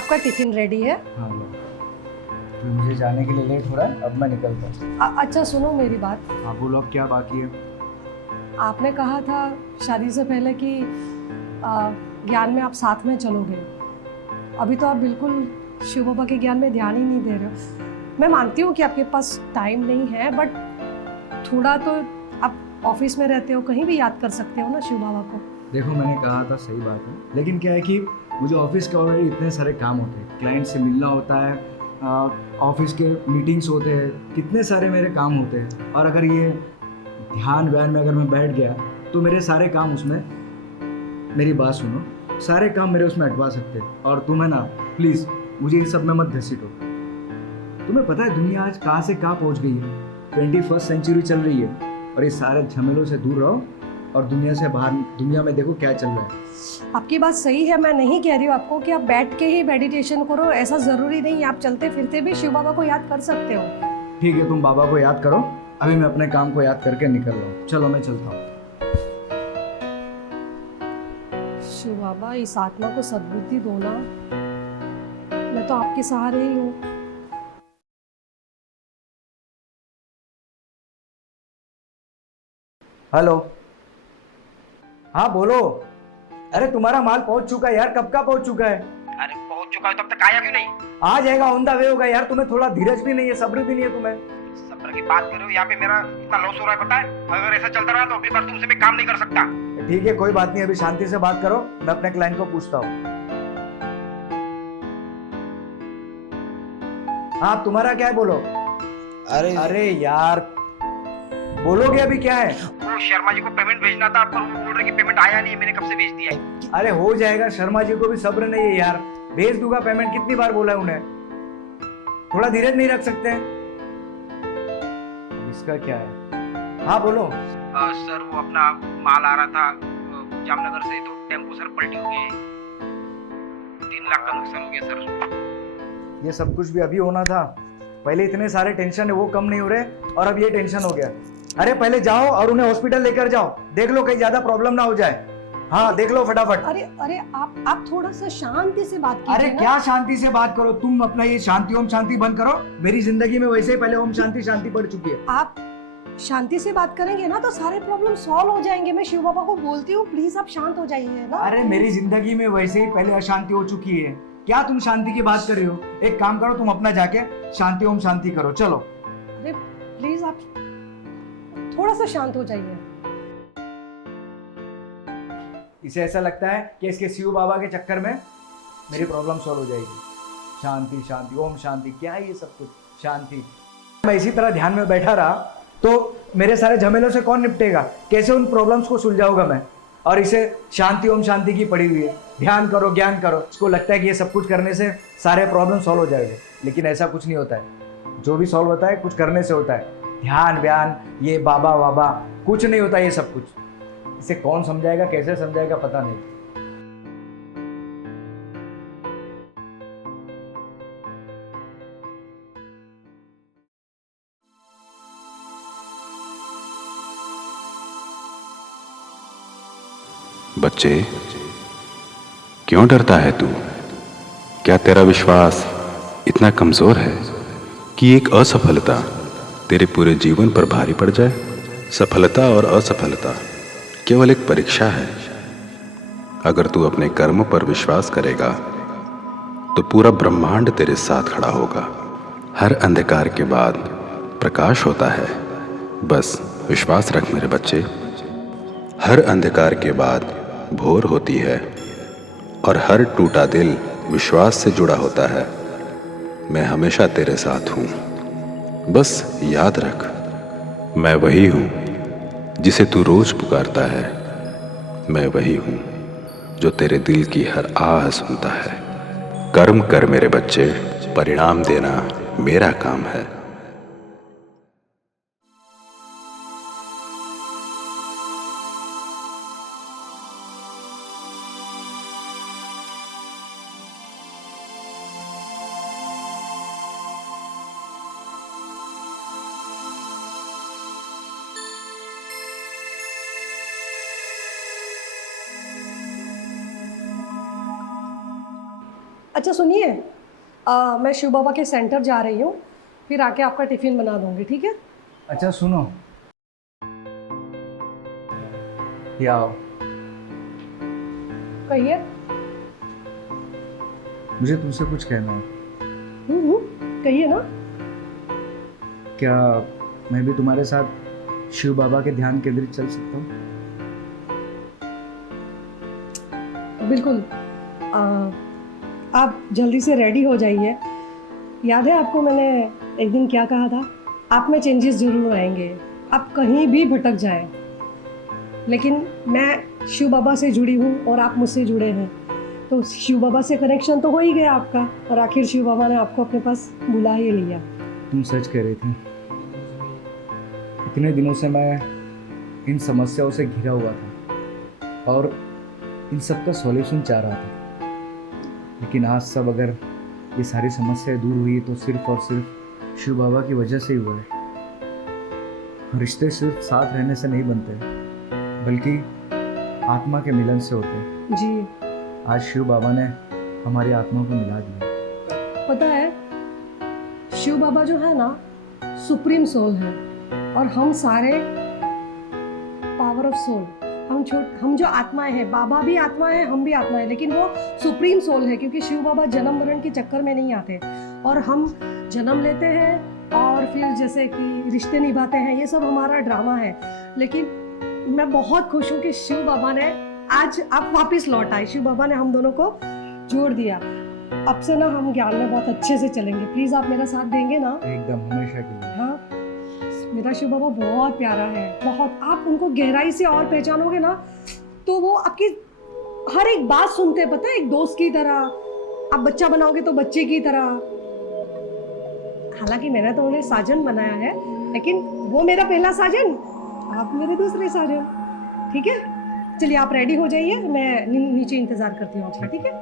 आपका tiffin ready है। हाँ लो। तो मुझे जाने के लिए लेट हो रहा है, अब मैं निकलता हूँ। अच्छा सुनो मेरी बात। हाँ बोलो, अब क्या बाकी है? आपने कहा था शादी से पहले कि आ, ज्ञान में आप साथ में चलोगे। अभी तो आप बिल्कुल शिव बाबा के ज्ञान में ध्यान ही नहीं दे रहे हो। मैं मानती हूँ कि आपके पास टाइम नहीं है, बट थोड़ा तो आप ऑफिस में रहते हो, कहीं भी याद कर सकते हो ना शिव बाबा को। देखो मैंने कहा था, सही बात है, लेकिन क्या है कि मुझे ऑफिस के ऑलरेडी इतने सारे काम होते हैं, क्लाइंट से मिलना होता है, ऑफिस के मीटिंग्स होते हैं, कितने सारे मेरे काम होते हैं। और अगर ये ध्यान व्यान में अगर मैं बैठ गया तो मेरे सारे काम उसमें, मेरी बात सुनो, सारे काम मेरे उसमें अटवा सकते हैं। और तुम है ना, प्लीज़ मुझे इन सब में मत घसीटो। तुम्हें पता है दुनिया आज कहाँ से कहाँ पहुँच गई है? 21st सेंचुरी चल रही है, और ये सारे झमेलों से दूर रहो और दुनिया से बाहर, दुनिया में देखो क्या चल रहा है। आपकी बात सही है, मैं नहीं कह रही हूँ आपको कि आप बैठ के ही मेडिटेशन करो, ऐसा ज़रूरी नहीं है। आप चलते फिरते भी शिव बाबा को याद कर सकते हो। ठीक है, तुम बाबा को याद करो, अभी मैं अपने काम को याद करके निकल रहा हूँ। चलो मैं चलता हूँ। शिव बाबा इस आत्मा को सद्बुद्धि दो ना, मैं तो आपके सहारे ही हूँ। हेलो। हाँ बोलो। अरे तुम्हारा माल पहुंच चुका है यार, कब का पहुंच चुका है? अरे पहुंच चुका है, तब तक आया क्यों नहीं? आ जाएगा, ऑन द वे होगा यार। तुम्हें थोड़ा धीरज भी नहीं है, सब्र भी नहीं है तुम्हें। सब्र की बात कर रहे हो? यहाँ पे मेरा इतना लॉस हो रहा है, पता है? अगर ऐसा चलता रहा तो अगली बार तुमसे मैं काम नहीं कर सकता। ठीक है कोई बात नहीं, अभी शांति से बात करो, मैं अपने क्लाइंट को पूछता हूँ। हाँ तुम्हारा क्या है, बोलो। अरे यार बोलोगे अभी क्या है? वो शर्मा जी को पेमेंट भेजना था, पर वो बोल रहे कि पेमेंट आया नहीं, मैंने कब से भेज दिया है। अरे हो जाएगा, शर्मा जी को भी सब्र नहीं है यार, भेज दूंगा पेमेंट। कितनी बार बोला है उन्हें, थोड़ा धीरज नहीं रख सकते? इसका क्या है? हाँ बोलो। सर वो अपना माल आ रहा था जामनगर से, तो टेम्पो सर पलटी हो गई, 3 लाख का नुकसान हो गया सर। ये सब कुछ भी अभी होना था? पहले इतने सारे टेंशन है वो कम नहीं हो रहे, और अब ये टेंशन हो गया। अरे पहले जाओ और उन्हें हॉस्पिटल लेकर जाओ, देख लो कहीं ज्यादा प्रॉब्लम ना हो जाए। हाँ देख लो फटाफट। अरे अरे आप थोड़ा सा शांति से बात कीजिए अरे ना। क्या शांति से बात करो, तुम अपना ये शांति ओम शांति बंद करो। मेरी जिंदगी में वैसे ही पहले ओम शांति शांति पड़ चुकी है। आप शांति से बात करेंगे ना तो सारे प्रॉब्लम सॉल्व हो जाएंगे। मैं शिव बाबा को बोलती हूँ, प्लीज आप शांत हो जाइए ना। अरे मेरी जिंदगी में वैसे ही पहले अशांति हो चुकी है, क्या तुम शांति की बात कर रही हो? एक काम करो, तुम अपना जाके शांति ओम शांति करो, चलो। अरे प्लीज आप थोड़ा सा शांत हो जाइए। इसे ऐसा लगता है कि इसके शिव बाबा के चक्कर में मेरी प्रॉब्लम सॉल्व हो जाएगी। शांति शांति ओम शांति, क्या है ये सब कुछ? शांति। मैं इसी तरह ध्यान में बैठा रहा तो मेरे सारे झमेलों से कौन निपटेगा? कैसे उन प्रॉब्लम्स को सुलझाऊंगा मैं? और इसे शांति ओम शांति की पड़ी हुई है, ध्यान करो ज्ञान करो। इसको लगता है कि ये सब कुछ करने से सारे प्रॉब्लम सॉल्व हो जाएंगे, लेकिन ऐसा कुछ नहीं होता है। जो भी सॉल्व होता है कुछ करने से होता है। ध्यान व्यान, ये बाबा वाबा कुछ नहीं होता ये सब कुछ। इसे कौन समझाएगा, कैसे समझाएगा, पता नहीं। बच्चे, क्यों डरता है तू? क्या तेरा विश्वास इतना कमजोर है कि एक असफलता तेरे पूरे जीवन पर भारी पड़ जाए? सफलता और असफलता केवल एक परीक्षा है। अगर तू अपने कर्म पर विश्वास करेगा तो पूरा ब्रह्मांड तेरे साथ खड़ा होगा। हर अंधकार के बाद प्रकाश होता है, बस विश्वास रख मेरे बच्चे। हर अंधकार के बाद भोर होती है, और हर टूटा दिल विश्वास से जुड़ा होता है। मैं हमेशा तेरे साथ हूँ, बस याद रख, मैं वही हूँ जिसे तू रोज पुकारता है। मैं वही हूँ जो तेरे दिल की हर आह सुनता है। कर्म कर मेरे बच्चे, परिणाम देना मेरा काम है। अच्छा सुनिए, मैं शिव बाबा के सेंटर जा रही हूँ, फिर आके आपका टिफ़िन बना दूँगी, ठीक है? अच्छा सुनो, ये आओ। कहिए। मुझे तुमसे कुछ कहना है। कहिए ना। क्या मैं भी तुम्हारे साथ शिव बाबा के ध्यान केंद्रित चल सकता हूँ? बिल्कुल। आप जल्दी से रेडी हो जाइए। याद है आपको मैंने एक दिन क्या कहा था? आप में चेंजेस ज़रूर आएंगे, आप कहीं भी भटक जाएं, लेकिन मैं शिव बाबा से जुड़ी हूँ और आप मुझसे जुड़े हैं, तो शिव बाबा से कनेक्शन तो हो ही गया आपका, और आखिर शिव बाबा ने आपको अपने पास बुला ही लिया। तुम सच कह रही थी। इतने दिनों से मैं इन समस्याओं से घिरा हुआ था और इन सब का सॉल्यूशन चाह रहा था, लेकिन आज सब अगर ये सारी समस्याएं दूर हुई तो सिर्फ और सिर्फ शिव बाबा की वजह से ही हुआ है। रिश्ते सिर्फ साथ रहने से नहीं बनते, बल्कि आत्मा के मिलन से होते हैं। जी। आज शिव बाबा ने हमारी आत्मा को मिला दिया। पता है, शिव बाबा जो है ना, सुप्रीम सोल है, और हम सारे पावर ऑफ सोल। हम जो आत्माएं हैं, बाबा भी आत्मा है, हम भी आत्मा है, लेकिन वो सुप्रीम सोल है, क्योंकि शिव बाबा जन्म मरण के चक्कर में नहीं आते, और हम जन्म लेते हैं और फिर जैसे कि रिश्ते निभाते हैं, ये सब हमारा ड्रामा है। लेकिन मैं बहुत खुश हूँ कि शिव बाबा ने आज आप वापस लौट आए। शिव बाबा ने हम दोनों को जोड़ दिया। अब से ना हम ज्ञान में बहुत अच्छे से चलेंगे। प्लीज़ आप मेरा साथ देंगे ना? एकदम, हमेशा के लिए। हाँ, मेरा शिव बाबा बहुत प्यारा है, बहुत। आप उनको गहराई से और पहचानोगे ना, तो वो आपकी हर एक बात सुनते हैं, पता है, एक दोस्त की तरह। आप बच्चा बनाओगे तो बच्चे की तरह। हालांकि मैंने तो उन्हें साजन बनाया है, लेकिन वो मेरा पहला साजन, आप मेरे दूसरे साजन। ठीक है, चलिए आप रेडी हो जाइए, मैं नीचे इंतजार करती हूँ आपका, ठीक है?